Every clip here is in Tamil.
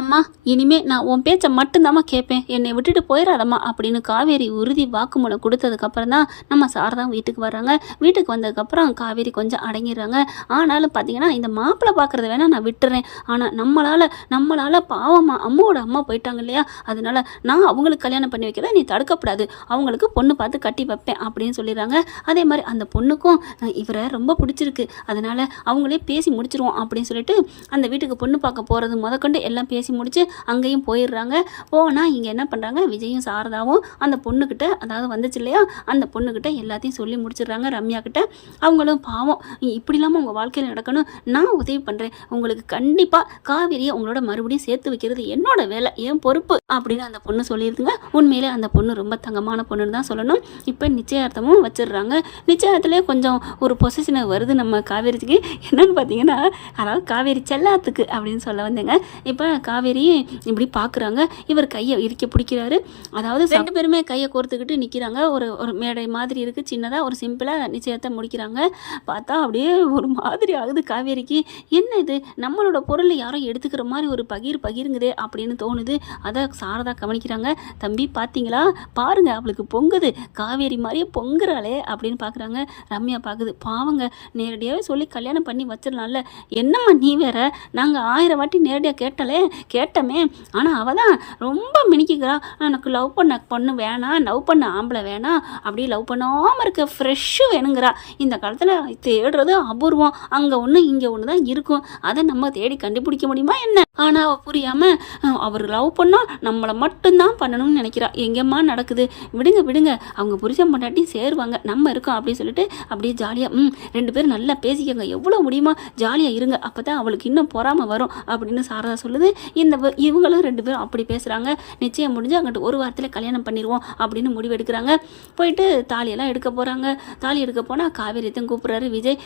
அம்மா இனிமே நான் உன் பேச்சை மட்டும்தாம்மா கேட்பேன், என்னை விட்டுட்டு போயிடாதம்மா அப்படின்னு காவேரி உறுதி வாக்குமூலம் கொடுத்ததுக்கப்புறம் தான் நம்ம சாரதா வீட்டுக்கு வர்றாங்க. வீட்டுக்கு வந்ததுக்கப்புறம் காவேரி கொஞ்சம் அடங்கிடுறாங்க. ஆனாலும் பார்த்தீங்கன்னா இந்த மாப்பிள்ளை பார்க்குறத வேணால் நான் விட்டுறேன், ஆனால் நம்மளால் பாவம்மா அம்மாவோட அம்மா போயிட்டாங்க இல்லையா, அதனால நான் அவங்களுக்கு கல்யாணம் பண்ணி வைக்கிறத நீ தடுக்கப்படாது, அவங்களுக்கு பொண்ணு பார்த்து கட்டி வைப்பேன் அப்படின்னு சொல்லிடுறாங்க. அதே மாதிரி அந்த பொண்ணுக்கும் இவரை ரொம்ப பிடிச்சிருக்கு, அதனால் அவங்களே பேசி முடிச்சிருவோம் அப்படின்னு சொல்லிட்டு அந்த வீட்டுக்கு பொண்ணு பார்க்க போகிறது முதற்கொண்டு எல்லாம் பேசி முடிச்சு அங்கேயும் போயிடுறாங்க. போனால் இங்கே என்ன பண்ணுறாங்க, விஜயும் சாரதாவும் அந்த பொண்ணுக்கிட்ட, அதாவது வந்துச்சு இல்லையா அந்த பொண்ணுக்கிட்ட எல்லாத்தையும் சொல்லி முடிச்சிடுறாங்க. ரம்யா கிட்ட அவங்களும் பாவம் இப்படி இல்லாமல் உங்கள் வாழ்க்கையில் நடக்கணும், நான் உதவி பண்ணுறேன், உங்களுக்கு கண்டிப்பாக காவேரியை உங்களோட மறுபடியும் சேர்த்து வைக்கிறது என்னோட வேலை, என் பொறுப்பு அப்படின்னு அந்த பொண்ணு சொல்லியிருக்குங்க. உண்மையிலே அந்த பொண்ணு ரொம்ப தங்கமான பொண்ணுன்னு தான் சொல்லணும். இப்போ நிச்சயார்த்தமும் வச்சிடுறாங்க. நிச்சயத்திலே கொஞ்சம் ஒரு பொசிஷனை வருது நம்ம காவேரிக்கு. என்னன்னு பார்த்தீங்கன்னா, அதாவது காவேரி செல்லாத்துக்கு அப்படின்னு சொல்ல வந்தேங்க. இப்போ காவேரி இப்படி பார்க்குறாங்க, இவர் கையை இறுக்கி பிடிக்கிறாரு. அதாவது ரெண்டு பேருமே கையை கோர்த்துக்கிட்டு நிற்கிறாங்க. ஒரு மேடை மாதிரி இருக்குது, சின்னதாக ஒரு சிம்பிளாக நிச்சயத்தை முடிக்கிறாங்க. பார்த்தா அப்படியே ஒரு மாதிரி ஆகுது காவேரிக்கு. என்ன இது, நம்மளோட பொருளை யாரும் எடுத்துக்கிற மாதிரி ஒரு பகிருங்குதே அப்படின்னு தோணுது. அதை சாரதா கவனிக்கிறாங்க. தம்பி பார்த்தீங்களா, பாருங்க அவளுக்கு பொங்குது, காவேரி மாதிரியே பொங்குறாளே அப்படின்னு பார்க்குறாங்க. ரம்யா பார்க்குது, பாவங்க நேரடியாகவே சொல்லி கல்யாணம் பண்ணி வச்சிடலாம்ல, என்னம்மா நீ வேற, நாங்கள் 1000 வாட்டி நேரடியாக கேட்டமே, ஆனால் அவள் தான் ரொம்ப மினிக்குறா, எனக்கு லவ் பண்ண பொண்ணு வேணாம், லவ் பண்ண ஆம்பளை வேணாம், அப்படியே லவ் பண்ணாமல் இருக்க ஃப்ரெஷ்ஷு வேணுங்கிறா. இந்த காலத்தில் தேடுறது அபூர்வம், அங்கே ஒன்று இங்கே ஒன்று தான் இருக்கும், அதை நம்ம தேடி கண்டுபிடிக்க முடியுமா என்ன? ஆனால் அவள் புரியாமல் அவர் லவ் பண்ணால் நம்மளை மட்டும்தான் பண்ணணும்னு நினைக்கிறா. எங்கேம்மா நடக்குது, விடுங்க அவங்க புருஷன் பண்ணாட்டி சேருவாங்க, நம்ம இருக்கோம் அப்படின்னு சொல்லிட்டு அப்படியே ஜாலியாக ரெண்டு பேரும் நல்லா பேசிக்கங்க, எவ்வளோ முடியுமா ஜாலியாக இருங்க, அப்போ தான் அவளுக்கு இன்னும் பொறாமல் வரும் அப்படின்னு சாரதா சொல்லுது. இவங்களும் ரெண்டு பேரும் அப்படி பேசுகிறாங்க. நிச்சயம் முடிஞ்சு அங்கிட்டு ஒரு வாரத்தில் கல்யாணம் பண்ணிடுவோம் அப்படின்னு முடிவு எடுக்கிறாங்க. போயிட்டு தாலியெல்லாம் எடுக்க போகிறாங்க. தாலி எடுக்க போனால் காவேரியத்தையும் கூப்பிட்றாரு விஜய்.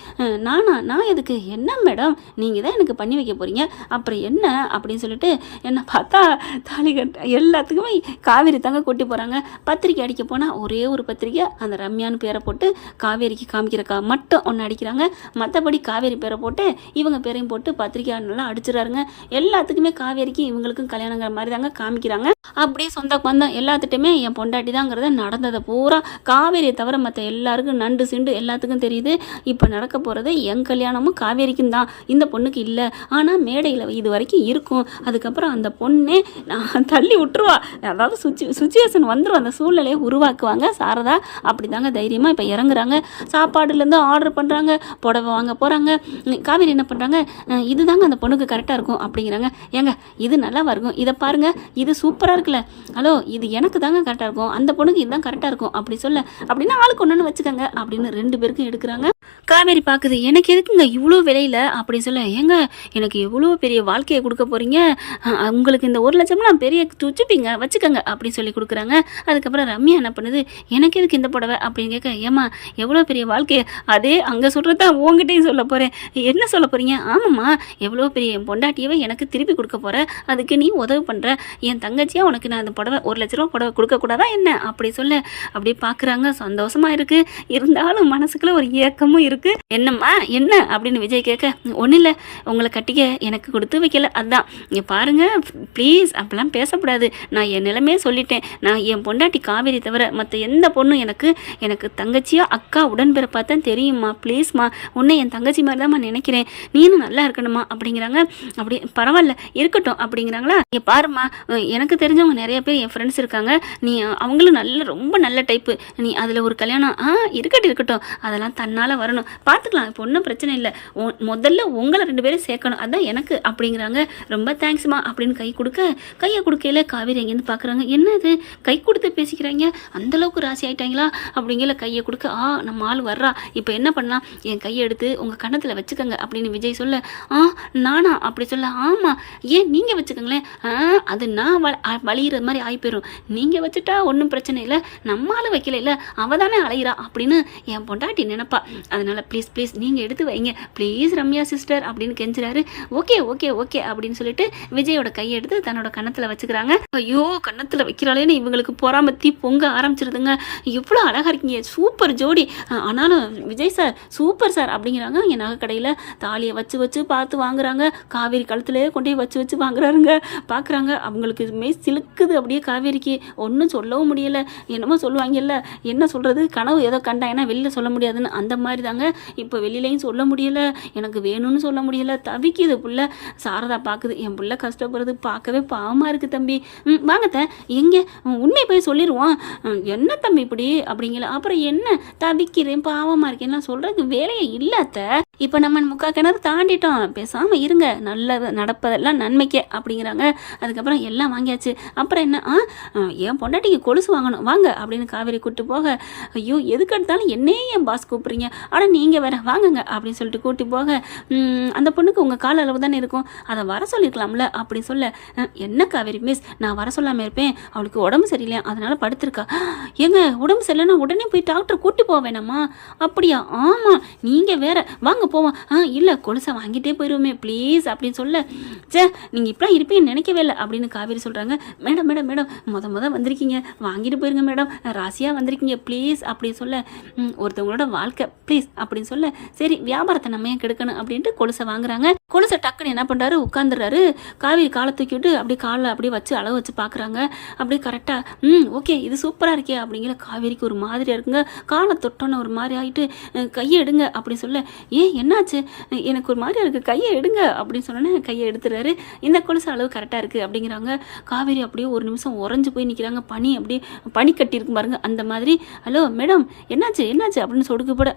நான் எதுக்கு, என்ன மேடம் நீங்கள் தான் எனக்கு பண்ணி வைக்க போகிறீங்க, அப்புறம் என்ன அப்படின்னு சொல்லிட்டு என்ன பார்த்தா தாலி கட்ட எல்லாத்துக்குமே காவேரி தாங்க கூட்டி போகிறாங்க. பத்திரிக்கை அடிக்க போனால் ஒரே ஒரு பத்திரிக்கை அந்த ரம்யான்னு பேரை போட்டு காவேரிக்கு காமிக்கிறக்கா மட்டும் ஒன்று அடிக்கிறாங்க. மற்றபடி காவேரி பேரை போட்டு இவங்க பேரையும் போட்டு பத்திரிக்கை நல்லா அடிச்சிடறாருங்க. எல்லாத்துக்குமே காவேரிக்கு இவங்களுக்கும் கல்யாணங்கிற மாதிரி தாங்க காமிக்கிறாங்க. அப்படியே சொந்த பந்தம் எல்லாத்துட்டுமே என் பொண்டாட்டி தாங்கிறத நடந்ததை பூரா காவேரியை தவிர மற்ற எல்லாருக்கும் நண்டு சிண்டு எல்லாத்துக்கும் தெரியுது. இப்போ நடக்க போகிறது என் கல்யாணமும் காவேரிக்கும் தான், இந்த பொண்ணுக்கு இல்லை. ஆனால் மேடையில் இது வரைக்கும் இருக்கும், அதுக்கப்புறம் அந்த பொண்ணே நான் தள்ளி விட்டுருவா, அதாவது சுச்சுவேஷன் வந்துடும், அந்த சூழ்நிலையை உருவாக்குவாங்க சாரதா. அப்படி தாங்க தைரியமாக இப்போ இறங்குறாங்க. சாப்பாடுலேருந்து ஆர்டர் பண்ணுறாங்க, புடவை வாங்க போகிறாங்க. காவேரி என்ன பண்ணுறாங்க, இது தாங்க அந்த பொண்ணுக்கு கரெக்டாக இருக்கும் அப்படிங்கிறாங்க. ஏங்க இது நல்லா இருக்கும், இதை பாருங்க, இது சூப்பராக இருக்குல்ல, ஹலோ இது எனக்கு தாங்க கரெக்டாக இருக்கும், அந்த பொண்ணுக்கு இதுதான் கரெக்டாக இருக்கும் அப்படி சொல்ல, அப்படின்னா ஆளுக்கு ஒன்று வச்சுக்கோங்க அப்படின்னு ரெண்டு பேருக்கும் எடுக்கிறாங்க. காவேரி பார்க்குது, எனக்கு எதுக்குங்க இவ்வளோ விலையில் அப்படின்னு சொல்ல, ஏங்க எனக்கு எவ்வளோ பெரிய வாழ்க்கையை கொடுக்க போகிறீங்க, உங்களுக்கு இந்த 1 லட்சம்லாம் பெரிய துச்சுப்பீங்க வச்சுக்கோங்க அப்படின்னு சொல்லி கொடுக்குறாங்க. அதுக்கப்புறம் ரம்யா என்ன பண்ணுது, எனக்கு எதுக்கு இந்த புடவை அப்படின்னு கேட்க, ஏமா எவ்வளோ பெரிய வாழ்க்கையை, அதே அங்கே சொல்கிறதா உங்ககிட்டையும் சொல்ல போகிறேன், என்ன சொல்ல போகிறீங்க, ஆமாம்மா எவ்வளோ பெரிய என் பொண்டாட்டியவை எனக்கு திருப்பி கொடுக்க போகிறேன், அதுக்கு நீ உதவி பண்ணுற, என் தங்கச்சியாக உனக்கு நான் அந்த புடவை 1 லட்ச ரூபா புடவை கொடுக்கக்கூடாதா என்ன அப்படி சொல்ல, அப்படியே பார்க்குறாங்க. சந்தோஷமாக இருக்குது, இருந்தாலும் மனசுக்குள்ள ஒரு ஏக்கமும் இருக்குது. என்னம்மா என்ன அப்படின்னு விஜய் கேட்க, ஒன்றும் இல்லை உங்களை கட்டிக்க எனக்கு கொடுத்து வைக்கல, அதுதான் இங்கே பாருங்கள் ப்ளீஸ் அப்படிலாம் பேசக்கூடாது, நான் என் நிலைமையே சொல்லிட்டேன், நான் என் பொண்டாட்டி காவேரி தவிர மற்ற எந்த பொண்ணும் எனக்கு தங்கச்சியாக அக்கா உடன்பிறப்பாக தான் தெரியுமா, ப்ளீஸ்மா உன்னை என் தங்கச்சி மாதிரி தான் நினைக்கிறேன், நீனும் நல்லா இருக்கணுமா அப்படிங்கிறாங்க. அப்படி பரவாயில்ல இருக்கட்டும் அப்படிங்கிறாங்களா. இங்கே பாருமா, எனக்கு தெரிஞ்சவங்க நிறைய பேர் என் ஃப்ரெண்ட்ஸ் இருக்காங்க, நீ அவங்களும் ரொம்ப நல்ல டைப்பு, நீ அதில் ஒரு கல்யாணம் இருக்கட்டும் அதெல்லாம் தன்னால் வரணும், பார்த்துக்கலாம், இப்போ ஒன்றும் பிரச்சனை இல்லை, முதல்ல உங்களை 2 பேரும் சேர்க்கணும், அதுதான் எனக்கு அப்படிங்கிறாங்க. ரொம்ப தேங்க்ஸ்மா அப்படின்னு கையை கொடுக்கையில காவேரி எங்கேருந்து பார்க்குறாங்க, என்னது கை கொடுத்து பேசிக்கிறாங்க, அந்தளவுக்கு ராசி ஆகிட்டாங்களா அப்படிங்கிற கையை கொடுக்க, நம்ம ஆள் வர்றா, இப்போ என்ன பண்ணலாம், என் கையை எடுத்து உங்கள் கன்னத்தில் வச்சுக்கோங்க அப்படின்னு விஜய் சொல்ல, நானா அப்படி சொல்ல, ஆமாம் ஏன் நீங்கள் வச்சுக்கோங்களேன், அது நான் வலிகிற மாதிரி ஆகி போயிடும், நீங்கள் வச்சுட்டா ஒன்றும் பிரச்சனை இல்லை, நம்மளால் வைக்கல இல்லை அவள் தானே அலைகிறா அப்படின்னு என் பொண்டாட்டி நினைப்பா, அதனால் ப்ளீஸ் நீங்கள் எடுத்து வைங்க ப்ளீஸ் ரம்யா சிஸ்டர் அப்படின்னு கெஞ்சுறாரு. ஓகே அப்படின்னு சொல்லிட்டு விஜயோட கையை எடுத்து தன்னோட கன்னத்தில் வச்சுக்கிறாங்க. ஐயோ கன்னத்தில் வைக்கிறாளேன்னு இவங்களுக்கு பொறாமத்தி பொங்க ஆரம்பிச்சிருதுங்க. எவ்வளோ அழகாக இருக்கீங்க, சூப்பர் ஜோடி, ஆனாலும் விஜய் சார் சூப்பர் சார் அப்படிங்கிறாங்க. என் நகை கடையில் தாலியை வச்சு பார்த்து வாங்குறாங்க. காவேரி கழுத்துலேயே கொண்டு போய் வச்சு வாங்குறாருங்க. பார்க்குறாங்க, அவங்களுக்கு மெய் சிலுக்குது அப்படியே காவேரிக்கு. ஒன்றும் சொல்லவும் முடியல. என்னமோ சொல்லுவாங்கல்ல, என்ன சொல்கிறது, கனவு ஏதோ கண்டாங்கன்னா வெளியில் சொல்ல முடியாதுன்னு, அந்த மாதிரி தாங்க. இப்போ வெளியிலையும் சொல்ல முடியல, எனக்கு வேணும்னு சொல்ல முடியல, தவிக்குது புள்ள. சாரதா பார்க்குது, என் புள்ள கஷ்டப்படுறது பார்க்கவே பாவமாக இருக்குது தம்பி. வாங்கத்த, எங்கே உண்மையை போய் சொல்லிடுவோம். என்ன தம்பி இப்படி அப்படிங்கல. அப்புறம் என்ன, தவிக்கிறேன் பாவமாக இருக்கேன், நான் சொல்கிறதுக்கு வேலையை இல்லாத. இப்போ நம்ம முக்கால் கிணறு தாண்டிட்டோம், பேசாமல் இருங்க, நல்லது நடப்பதெல்லாம் நன்மைக்கே அப்படிங்கிறாங்க. அதுக்கப்புறம் எல்லாம் வாங்கியாச்சு. அப்புறம் என்ன, என் பொண்டாட்டிக்கு கொலுசு வாங்கணும் வாங்க அப்படின்னு காவேரி கூப்பிட்டு போக, ஐயோ எதுக்கு எடுத்தாலும் என்னையே என் பாஸ் கூப்பிட்றீங்க, ஆனால் நீங்கள் வேற வாங்குங்க அப்படின்னு சொல்லிட்டு கூட்டி போக, அந்த பொண்ணுக்கு உங்கள் கால அளவு தானே இருக்கும், அதை வர சொல்லியிருக்கலாம்ல அப்படி சொல்ல, என்ன காவேரி மிஸ், நான் வர சொல்லாமல் இருப்பேன், அவளுக்கு உடம்பு சரியில்லையா அதனால படுத்திருக்கா. ஏங்க உடம்பு சரியில்லைன்னா உடனே போய் டாக்டர் கூட்டி போக வேணாமா? அப்படியா? ஆமாம், நீங்கள் வேற வாங்க போவோம். இல்லை கொலுசை வாங்கிட்டே போயிடுவோமே ப்ளீஸ் அப்படின்னு சொல்ல, சே நீங்கள் இப்படிலாம் இருப்பீங்கன்னு நினைக்கவே இல்லை அப்படின்னு காவேரி சொல்கிறாங்க. மேடம் மேடம் மேடம் முத வந்திருக்கீங்க, வாங்கிட்டு போயிருங்க மேடம், ராசியாக வந்திருக்கீங்க ப்ளீஸ் அப்படின்னு சொல்ல, ஒருத்தவங்களோட வாழ்க்கை ப்ளீஸ் அப்படின்னு சொல்ல, சரி வியாபாரத்தை நம்ம ஏன் கெடுக்கணும் அப்படின்ட்டு கொலுசை வாங்குறாங்க. கொலுசை டக்குன்னு என்ன பண்ணுறாரு, உட்காந்துடுறாரு. காவேரி காலை தூக்கிவிட்டு அப்படியே காலில் அப்படியே வச்சு அளவு வச்சு பார்க்குறாங்க. அப்படியே கரெக்டாக ஓகே இது சூப்பராக இருக்கே அப்படிங்கிற காவேரிக்கு ஒரு மாதிரியாக இருக்குங்க. காலை தொட்டோன்னு ஒரு மாதிரி ஆகிட்டு, கையை எடுங்க அப்படின்னு சொல்ல, ஏன் என்னாச்சு, எனக்கு ஒரு மாதிரியாக இருக்குது கையை எடுங்க அப்படின்னு சொன்னோன்னே கையை எடுத்துறாரு. இந்த கொலுசு அளவு கரெக்டாக இருக்குது அப்படிங்கிறாங்க. காவேரி அப்படியே ஒரு நிமிஷம் உறைஞ்சு போய் நிற்கிறாங்க. பனி அப்படியே பனி கட்டி இருக்கும் பாருங்க அந்த மாதிரி. ஹலோ மேடம் என்னாச்சு என்னாச்சு அப்படின்னு சொடுக்கு போட,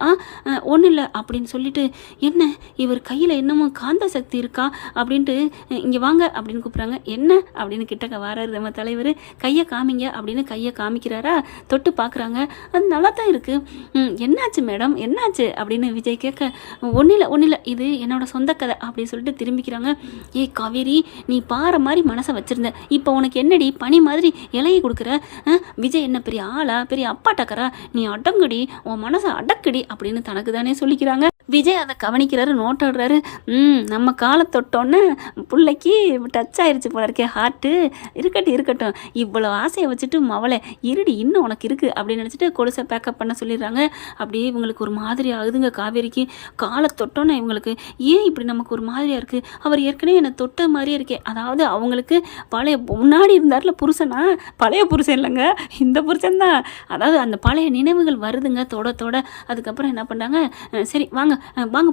ஒன்றும் இல்லை அப்படின்னு சொல்லிட்டு, என்ன இவர் கையில் என்னமோ காந்த சக்தி இருக்கா அப்படின்ட்டு, இங்கே வாங்க அப்படின்னு கூப்பிட்றாங்க. என்ன அப்படின்னு கிட்டக்க வராரு நம்ம தலைவர். கையை காமிங்க அப்படின்னு கையை காமிக்கிறாரா, தொட்டு பார்க்குறாங்க. அது நல்லா தான் இருக்குது. என்னாச்சு மேடம் என்னாச்சு அப்படின்னு விஜய் கேட்க, ஒன்றும் இல்லை இது என்னோட சொந்த கதை அப்படின்னு சொல்லிட்டு திரும்பிக்கிறாங்க. ஏய் காவேரி, நீ பாறை மாதிரி மனசை வச்சுருந்த, இப்போ உனக்கு என்னடி பனி மாதிரி இலையை கொடுக்குற? விஜய் என்ன பெரிய ஆளா, பெரிய அப்பா டக்கரா, நீ அடங்குடி, உன் மனசை அடக்குடி அப்படின்னு தனக்கு தானே சொல்லிக்கிறாங்க. விஜய் அதை கவனிக்கிறாரு, நோட்டாடுறாரு. நம்ம காலை தொட்டோன்னே பிள்ளைக்கு டச் ஆயிடுச்சு போல இருக்கே ஹார்ட்டு, இருக்கட்டும் இவ்வளோ ஆசையை வச்சுட்டு மவளை இருடி இன்னும் உனக்கு இருக்குது அப்படின்னு நினச்சிட்டு கொலுசை பேக்கப் பண்ண சொல்லிடுறாங்க. அப்படியே இவங்களுக்கு ஒரு மாதிரி ஆகுதுங்க. காவேரிக்கு காலை தொட்டோன்னே இவங்களுக்கு ஏன் இப்படி நமக்கு ஒரு மாதிரியாக இருக்குது, அவர் ஏற்கனவே என்னை தொட்ட மாதிரியே இருக்கே. அதாவது அவங்களுக்கு பழைய முன்னாடி இருந்தார்ல புருஷனா, பழைய புருஷன் இல்லைங்க இந்த புருஷன் தான். அதாவது அந்த பழைய நினைவுகள் வருதுங்க தொட. அதுக்கப்புறம் என்ன பண்ணுறாங்க, சரி வாங்க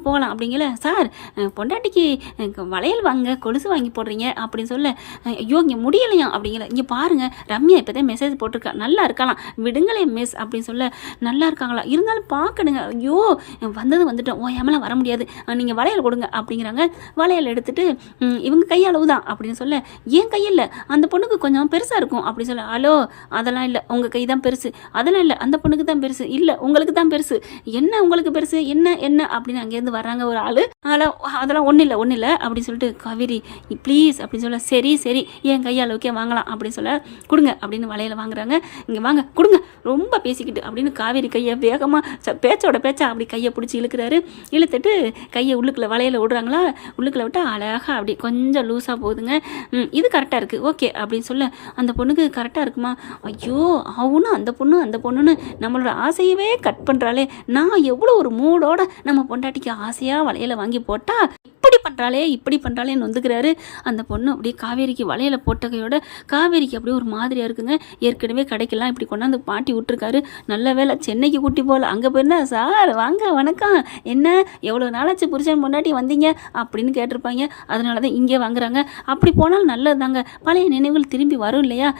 போகலாம் அப்படிங்கல. சார் பொண்டாட்டிக்கு வளையல் வாங்க கொலுசு வாங்கி போடுறீங்க அப்படின்னு சொல்ல, ஐயோ இங்கே முடியலையா அப்படிங்கல. இங்கே பாருங்கள் ரம்யா இப்போ தான் மெசேஜ் போட்டிருக்கா, நல்லா இருக்கலாம் விடுங்களே மிஸ் அப்படின்னு சொல்ல, நல்லா இருக்காங்களா இருந்தாலும் பார்க்கணுங்க, ஐயோ வந்துட்டோம் ஓயாமலாம் வர முடியாது, நீங்கள் வளையல் கொடுங்க அப்படிங்கிறாங்க. வளையல் எடுத்துட்டு, இவங்க கையளவு தான் அப்படின்னு சொல்ல, ஏன் கையில் அந்த பொண்ணுக்கு கொஞ்சம் பெருசாக இருக்கும் அப்படி சொல்ல, ஹலோ அதெல்லாம் இல்லை உங்கள் கை தான் பெருசு, அதெல்லாம் இல்லை அந்த பொண்ணுக்கு தான் பெருசு, இல்லை உங்களுக்கு தான் பெருசு, என்ன உங்களுக்கு பெருசு என்ன அப்படின்னு அங்கேருந்து வர்றாங்க ஒரு ஆள். அதெல்லாம் ஒன்றும் இல்லை அப்படின்னு சொல்லிட்டு, காவேரி ப்ளீஸ் அப்படின்னு சொல்ல, சரி என் கையளவுக்கே வாங்கலாம் அப்படின்னு சொல்ல, கொடுங்க அப்படின்னு வளையல வாங்குறாங்க. இங்கே வாங்க கொடுங்க, ரொம்ப பேசிக்கிட்டு அப்படின்னு காவேரி கையை வேகமாக பேச்சா அப்படி கையை பிடிச்சி இழுக்கிறாரு. இழுத்துட்டு கையை உள்ளுக்குள்ளே வளையல விடுறாங்களா, உள்ளுக்குள்ளே விட்டால் அழகாக அப்படி கொஞ்சம் லூஸாக போகுதுங்க. இது கரெக்டாக இருக்குது ஓகே அப்படின்னு சொல்ல, அந்த பொண்ணுக்கு கரெக்டாக இருக்குமா, ஐயோ அவனும் அந்த பொண்ணுன்னு நம்மளோட ஆசையவே கட் பண்ணுறாளே, நான் எவ்வளோ ஒரு மூடோட நம்ம பொண்டாட்டிக்கு ஆசையாக வளையலை வாங்கி போட்டால் இப்படி பண்ணுறாளேன்னு வந்துக்கிறாரு. அந்த பொண்ணு அப்படியே காவேரிக்கு வளையலை போட்டகையோட காவேரிக்கு அப்படியே ஒரு மாதிரியாக இருக்குங்க. ஏற்கனவே கடைக்கெல்லாம் இப்படி கொண்டாந்து பாட்டி விட்டுருக்காரு. நல்ல வேலை சென்னைக்கு கூட்டி போகல, அங்கே போயிருந்தா சார் வாங்க வணக்கம் என்ன எவ்வளோ நாளாச்சு புருஷன் பொண்டாட்டி வந்தீங்க அப்படின்னு கேட்டிருப்பாங்க. அதனால தான் இங்கே வாங்குறாங்க. அப்படி போனாலும் நல்லது தாங்க, பழைய நினைவுகள் திரும்பி வரும் இல்லையா.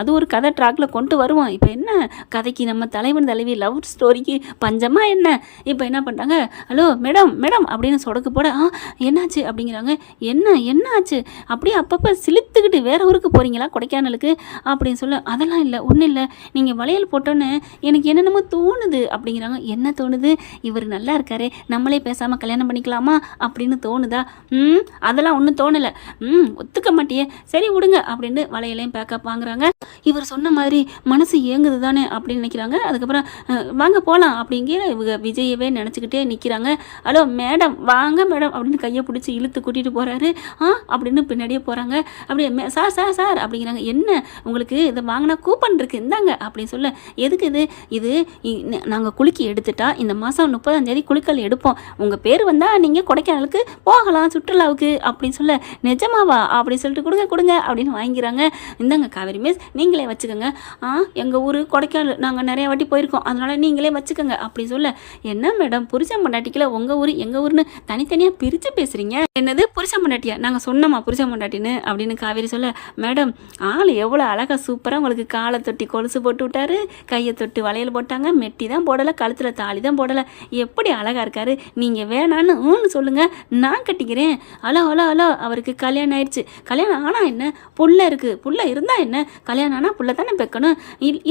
அது ஒரு கதை ட்ராக்கில் கொண்டு வருவோம். இப்போ என்ன கதைக்கு நம்ம தலைவன் தலைவி லவ் ஸ்டோரிக்கு பஞ்சமா என்ன. இப்போ என்ன பண்ணுறாங்க, ஹலோ மேடம் அப்படின்னு சொடக்கு போட, என்னாச்சு அப்படிங்கிறாங்க. என்ன ஆச்சு அப்படியே அப்பப்போ சிலுத்துக்கிட்டு வேற ஊருக்கு போகிறீங்களா கொடைக்கானலுக்கு அப்படின்னு சொல்ல, அதெல்லாம் இல்லை ஒன்றும் இல்லை, நீங்கள் வளையல் போட்டோன்னு எனக்கு என்னென்னமோ தோணுது அப்படிங்கிறாங்க. என்ன தோணுது, இவர் நல்லா இருக்காரே நம்மளே பேசாமல் கல்யாணம் பண்ணிக்கலாமா அப்படின்னு தோணுதா? அதெல்லாம் ஒன்றும் தோணலை. ஒத்துக்க மாட்டியே, சரி விடுங்க அப்படின்னு வளையலையும் பேக்கப் வாங்குறாங்க. இவர் சொன்ன மாதிரி மனசு ஏங்குது தானே அப்படின்னு நினைக்கிறாங்க. அதுக்கப்புறம் வாங்க போகலாம் அப்படிங்கிற இவங்க விஜயவே நினச்சிக்கிட்டே நிற்கிறாங்க. ஹலோ மேடம் வாங்க மேடம் அப்படின்னு கையை பிடிச்சி இழுத்து கூட்டிகிட்டு போகிறாரு. அப்படின்னு பின்னாடியே போகிறாங்க. அப்படியே சார் சார் சார் அப்படிங்கிறாங்க. என்ன உங்களுக்கு இதை வாங்கினா கூப்பன் இருக்குது இந்தாங்க அப்படின்னு சொல்ல. எதுக்கு இது நாங்கள் குலுக்கி எடுத்துட்டா இந்த மாதம் 30ஆம் தேதி குலுக்கல் எடுப்போம், உங்கள் பேர் வந்தால் நீங்கள் கொடைக்கானலுக்கு போகலாம் சுற்றுலாவுக்கு அப்படின்னு சொல்ல. நிஜமாவா அப்படின்னு சொல்லிட்டு கொடுங்க அப்படின்னு வாங்கிக்கிறாங்க. இந்தாங்க காவேரி மிஸ் நீங்களே வச்சுக்கோங்க. எங்கள் ஊர் கொடைக்கானல், நாங்கள் நிறைய வாட்டி போயிருக்கோம், அதனால் நீங்களே வச்சுக்கோங்க அப்படி சொல்ல. என்ன மேடம் புருஷன் பொண்டாட்டிக்கல உங்கள் ஊர் எங்கள் ஊர்னு தனித்தனியாக பிரித்து பேசுகிறீங்க? என்னது புருஷன் பொண்டாட்டியா? நாங்கள் சொன்னோமா புருஷன் பொண்டாட்டின்னு அப்படின்னு காவேரி சொல்ல. மேடம் ஆள் எவ்வளோ அழகாக சூப்பராக உங்களுக்கு காலை தொட்டி கொலுசு போட்டு விட்டாரு, கையை தொட்டு வளையல் போட்டாங்க, மெட்டி தான் போடலை, கழுத்தில் தாலி தான் போடலை, எப்படி அழகாக இருக்காரு. நீங்கள் வேணான்னு சொல்லுங்கள், நான் கட்டிக்கிறேன். ஹலோ அவருக்கு கல்யாணம் ஆயிடுச்சு. கல்யாணம் ஆனால் என்ன, புள்ள இருக்குது, புள்ள இருந்தால் என்ன, கல்யாணம் ஆனால் புள்ள தானே பெக்கணும்.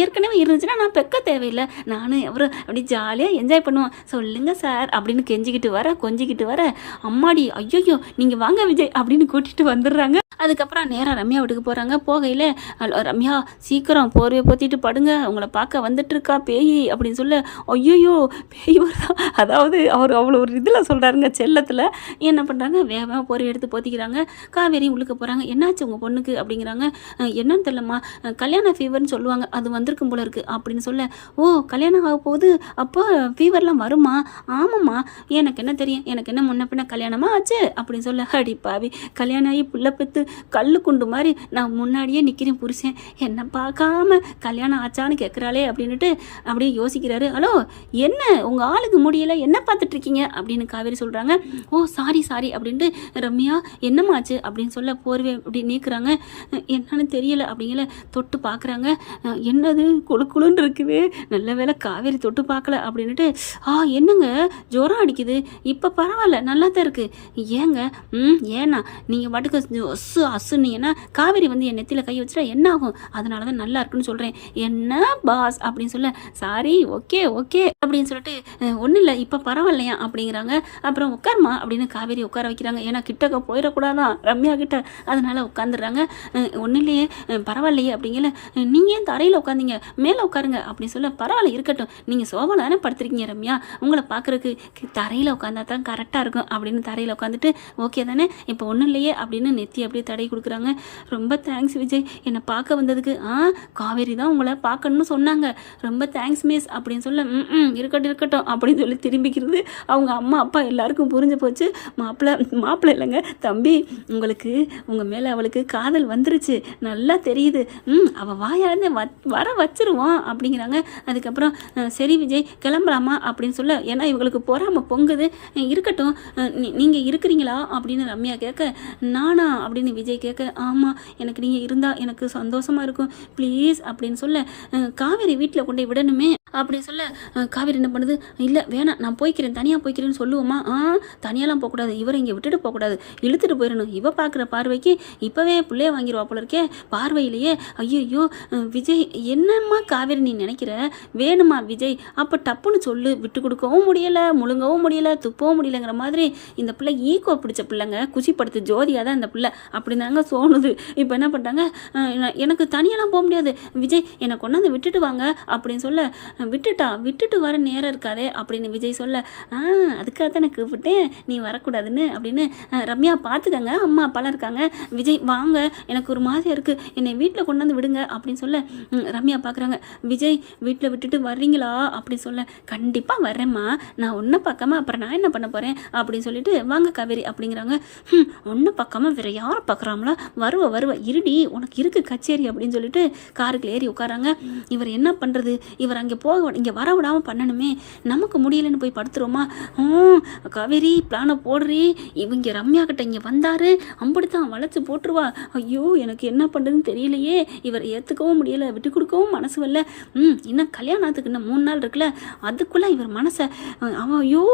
ஏற்கனவே இருந்துச்சுன்னா நான் பெக்க தேவையில்லை, நானும் எவரும் அப்படி ஜாலியாக என்ஜாய் பண்ணுவோம். சொல்லுங்கள் சார் அப்படின்னு கொஞ்சிக்கிட்டு வர அம்மாடி ஐயோ நீங்கள் வாங்க விஜய் அப்படின்னு கூட்டிகிட்டு வந்துடுறாங்க. அதுக்கப்புறம் நேராக ரம்யா வீட்டுக்கு போகிறாங்க. போகையில் ரம்யா சீக்கிரம் போர்வையை பொத்திட்டு படுங்க, உங்களை பார்க்க வந்துட்டுருக்கா பேய் அப்படின்னு சொல்ல. ஐயோயோ பேய் வருதா, அதாவது அவர் அவ்வளோ ஒரு இதில் சொல்கிறாருங்க செல்லத்தில். என்ன பண்ணுறாங்க, வேகமாக போர்வை எடுத்து போத்திக்கிறாங்க. காவேரி உள்ளுக்கு போகிறாங்க. என்னாச்சு உங்கள் பொண்ணுக்கு அப்படிங்கிறாங்க. என்னன்னு தெரியலம்மா, கல்யாண ஃபீவர்னு சொல்லுவாங்க, அது வந்திருக்கும் போல இருக்குது அப்படின்னு சொல்ல. ஓ கல்யாணம் ஆக போகுது, அப்போ ஃபீவர்லாம் வருமா? ஆமாம்மா, எனக்கு என்ன தெரியும், எனக்கு என்ன முன்ன பின்ன கல்யாணமா ஆச்சு அப்படின்னு சொல்ல. அடி பாவி, கல்யாணம் ஆகி புள்ள பெற்று கல்லு குண்டு மாதிரி நான் முன்னாடியே நிற்கிறேன், புருஷன் என்ன பார்க்காம கல்யாணம் ஆச்சான்னு கேட்குறாளே அப்படின்ட்டு அப்படியே யோசிக்கிறாரு. ஹலோ என்ன உங்கள் ஆளுக்கு முடியல, என்ன பார்த்துட்டு இருக்கீங்க அப்படின்னு காவேரி சொல்கிறாங்க. ஓ சாரி அப்படின்ட்டு ரம்யா என்னமாச்சு அப்படின்னு சொல்ல போர்வே அப்படி நீக்குறாங்க. என்னன்னு தெரியல அப்படிங்கல தொட்டு பார்க்குறாங்க. என்னது குழுன்னு இருக்குது, நல்ல வேலை காவேரி தொட்டு பார்க்கல அப்படின்ட்டு. என்னங்க ஜுரம் அடிக்குது, இப்போ பரவாயில்ல நல்லா தான் இருக்குது. ஏங்க ஏன்னா நீங்கள் பாட்டுக்கு அசுன்னீங்கன்னா காவேரி வந்து என் நெத்தியில் கை வச்சுட்டா என்ன ஆகும், அதனால தான் நல்லா இருக்குன்னு சொல்கிறேன். என்ன பாஸ் அப்படின்னு சொல்ல. சாரி ஓகே அப்படின்னு சொல்லிட்டு ஒன்றும் இல்லை இப்போ பரவாயில்லையா அப்படிங்கிறாங்க. அப்புறம் உட்காருமா அப்படின்னு காவேரி உட்கார வைக்கிறாங்க. ஏன்னா கிட்டக்க போயிடக்கூடாதான் ரம்யா கிட்ட, அதனால உட்காந்துடுறாங்க. ஒன்றும் இல்லையே பரவாயில்லையே அப்படிங்கல. நீங்கள் ஏன் தரையில் உட்காந்தீங்க, மேலே உட்காருங்க அப்படின்னு சொல்ல. பரவாயில்ல இருக்கட்டும், நீங்கள் சோபாவில் தானே படுத்துருக்கீங்க ரம்யா, உங்களை பார்க்குறதுக்கு தரையில் உட்காந்தா தான் கரெக்டாக இருக்கும் அப்படின்னு தரையில் உட்காந்துட்டு ஓகே தானே இப்போ ஒன்றும் இல்லையே அப்படின்னு நெத்தி அப்படியே தடை கொடுக்குறாங்க. ரொம்ப தேங்க்ஸ் விஜய் என்னை பார்க்க வந்ததுக்கு. காவேரி தான் உங்களை பார்க்கணும்னு சொன்னாங்க, ரொம்ப தேங்க்ஸ் மிஸ் அப்படின்னு சொல்ல. இருக்கட்டும் அப்படின்னு சொல்லி திரும்பிக்கிறது. அவங்க அம்மா அப்பா எல்லாருக்கும் புரிஞ்சு போச்சு. மாப்பிள்ளை இல்லைங்க தம்பி, உங்களுக்கு உங்கள் மேலே அவளுக்கு காதல் வந்துருச்சு நல்லா தெரியுது, அவள் வாயாலே வர வச்சிருவான் அப்படிங்கிறாங்க. அதுக்கப்புறம் சரி விஜய் கிளம்பலாமா அப்படின்னு சொல்ல. ஏன்னா இவங்களுக்கு பொறாம பொங்குது. இருக்கட்டும் நீங்கள் இருக்கிறீங்களா அப்படின்னு ரம்யா கேட்க. நானா அப்படின்னு விஜய் கேட்க. ஆமாம் எனக்கு நீங்கள் இருந்தால் எனக்கு சந்தோஷமாக இருக்கும் ப்ளீஸ் அப்படின்னு சொல்ல. காவேரி வீட்டில் கொண்டு விடணுமே அப்படின்னு சொல்ல. காவேரி என்ன பண்ணுது, இல்லை வேணாம் நான் போய்க்கிறேன் தனியாக போய்க்கிறேன்னு சொல்லுவோமா. தனியாலாம் போகக்கூடாது, இவரை இங்கே விட்டுட்டு போகக்கூடாது, இழுத்துட்டு போயிடணும். இவ பார்க்குற பார்வைக்கு இப்போவே பிள்ளைய வாங்கிடுவா போல இருக்கே பார்வையிலேயே. ஐயோ விஜய் என்னம்மா காவேரி நீ நினைக்கிற, வேணுமா விஜய் அப்போ டப்புன்னு சொல்லு, விட்டு கொடுக்கவும் முடியலை முழுங்கவும் முடியலை துப்பவும் முடியலைங்கிற மாதிரி. இந்த பிள்ளை ஈக்கோ பிடிச்ச பிள்ளைங்க, குச்சிப்படுத்து ஜோதியாக தான் இந்த பிள்ளை அப்படின்னு தாங்க தோணுது. இப்போ என்ன பண்ணுறாங்க, எனக்கு தனியெல்லாம் போக முடியாது விஜய் என்னை கொண்டாந்து விட்டுட்டு வாங்க அப்படின்னு சொல்ல. விட்டுட்டு வர நேரம் இருக்காதே அப்படின்னு விஜய் சொல்ல. அதுக்காக தான் நான் கூப்பிட்டேன் நீ வரக்கூடாதுன்னு அப்படின்னு. ரம்யா பார்த்துக்கங்க அம்மா அப்பாலாம் இருக்காங்க, விஜய் வாங்க எனக்கு ஒரு மாதிரியாக இருக்குது என்னை வீட்டில் கொண்டாந்து விடுங்க அப்படின்னு சொல்ல. ரம்யா பார்க்குறாங்க. விஜய் வீட்டில் விட்டுட்டு வர்றீங்களா அப்படின்னு சொல்ல. கண்டிப்பாக வர்றேம்மா, நான் ஒன்றை பார்க்காம அப்புறம் நான் என்ன பண்ண போகிறேன் அப்படின்னு சொல்லிட்டு வாங்க காவேரி அப்படிங்கிறாங்க. ஒன்றை பார்க்காம வேறு யாரை பார்க்குறாங்களா, வருவ இருடி உனக்கு இருக்குது கச்சேரி அப்படின்னு சொல்லிட்டு காருக்குள்ள ஏறி உட்காராங்க. இவர் என்ன பண்ணுறது, இவர் அங்கே இங்கே வர விடாமல் பண்ணணுமே, நமக்கு முடியலன்னு போய் படுத்துருவோமா. காவேரி பிளானை போடுறி, இவங்க ரம்யா கிட்ட இங்கே வந்தார் அம்படித்தான் வளைச்சு போட்டுருவா. ஐயோ எனக்கு என்ன பண்ணுறதுன்னு தெரியலையே, இவர் ஏற்றுக்கவும் முடியலை விட்டு கொடுக்கவும் மனசு வரல. இன்னும் கல்யாணத்துக்கு இன்னும் 3 நாள் இருக்குல்ல, அதுக்குள்ளே இவர் மனசை ஐயோ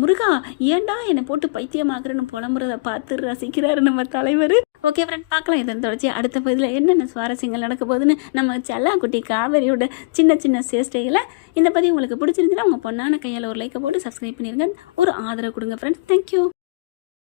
முருகா ஏண்டா என்னை போட்டு பைத்தியமாக்குறேன்னு புலம்புறதை பார்த்து ரசிக்கிறாரு நம்ம தலைவர். ஓகே ஃப்ரெண்ட் பார்க்கலாம் இதன் தொடர்ச்சி அடுத்த பகுதியில் என்னென்ன சுவாரஸ்யங்கள் நடக்க போகுதுன்னு. நம்ம செல்லாக்குட்டி காவேரியோட சின்ன சேஷ்டைகளை இந்த பதிவு உங்களுக்கு பிடிச்சிருந்துச்சுன்னா உங்கள் பொண்ணான கையால் ஒரு லைக்கை போட்டு சப்ஸ்கிரைப் பண்ணிடுங்க, ஒரு ஆதரவு கொடுங்க ஃப்ரெண்ட்ஸ். தேங்க்யூ.